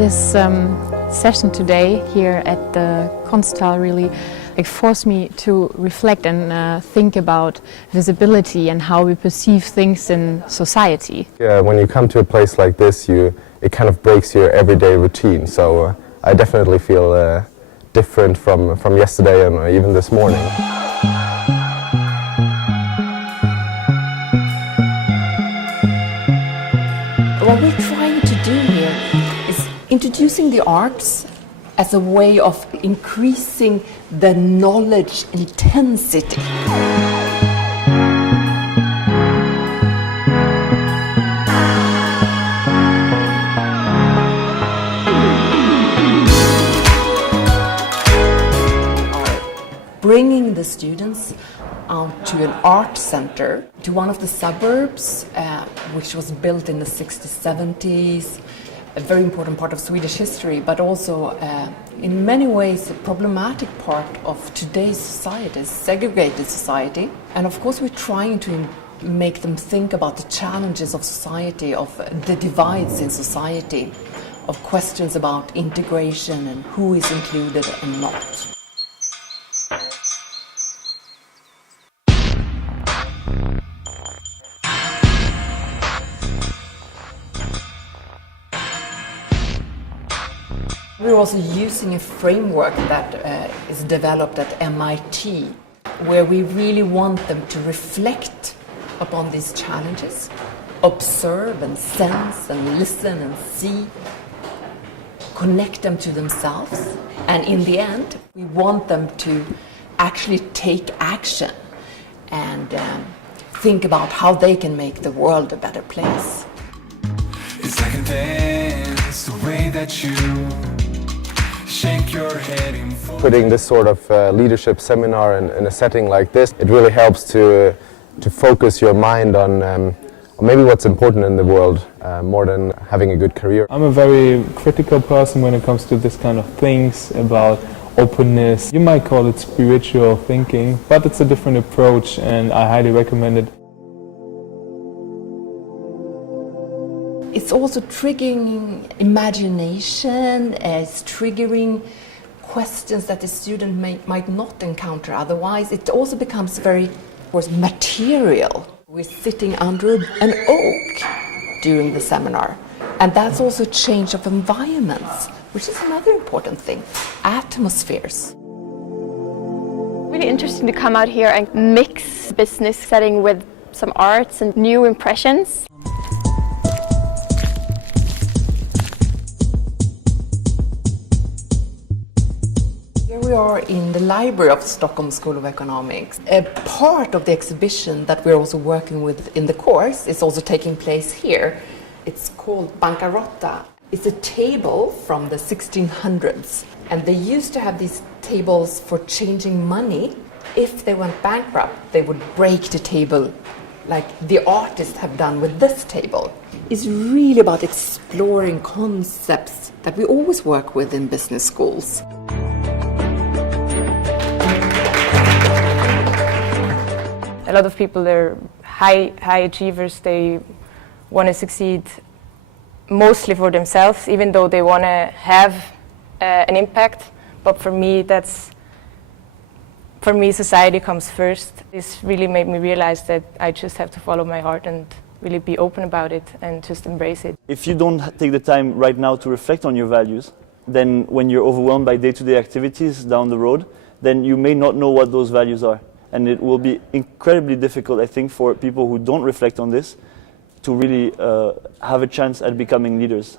This session today here at the Kunsthal really forced me to reflect and think about visibility and how we perceive things in society. Yeah, when you come to a place like this, it kind of breaks your everyday routine. So I definitely feel different from yesterday and even this morning. What we're trying to do here is introducing the arts as a way of increasing the knowledge intensity. Bringing the students out to an art center, to one of the suburbs, which was built in the 60s, 70s, a very important part of Swedish history, but also in many ways a problematic part of today's society, segregated society. And of course we're trying to make them think about the challenges of society, of the divides in society, of questions about integration and who is included and not. We're also using a framework that is developed at MIT, where we really want them to reflect upon these challenges, observe and sense and listen and see, connect them to themselves, and in the end, we want them to actually take action and think about how they can make the world a better place. It's like a dance, the way that you shake your head in full. Putting this sort of leadership seminar in a setting like this, it really helps to focus your mind on maybe what's important in the world more than having a good career. I'm a very critical person when it comes to this kind of things about openness. You might call it spiritual thinking, but it's a different approach and I highly recommend it. It's also triggering imagination, it's triggering questions that the student might not encounter otherwise. It also becomes very, of course, material. We're sitting under an oak during the seminar, and that's also change of environments, which is another important thing, atmospheres. Really interesting to come out here and mix business setting with some arts and new impressions. Here we are in the library of Stockholm School of Economics. A part of the exhibition that we're also working with in the course is also taking place here. It's called bankarota. It's a table from the 1600s, and they used to have these tables for changing money. If they went bankrupt, they would break the table like the artists have done with this table. It's really about exploring concepts that we always work with in business schools. A lot of people, they're high achievers, they want to succeed mostly for themselves, even though they want to have an impact. But for me, society comes first. This really made me realize that I just have to follow my heart and really be open about it and just embrace it. If you don't take the time right now to reflect on your values, then when you're overwhelmed by day-to-day activities down the road, then you may not know what those values are. And it will be incredibly difficult, I think, for people who don't reflect on this to really have a chance at becoming leaders.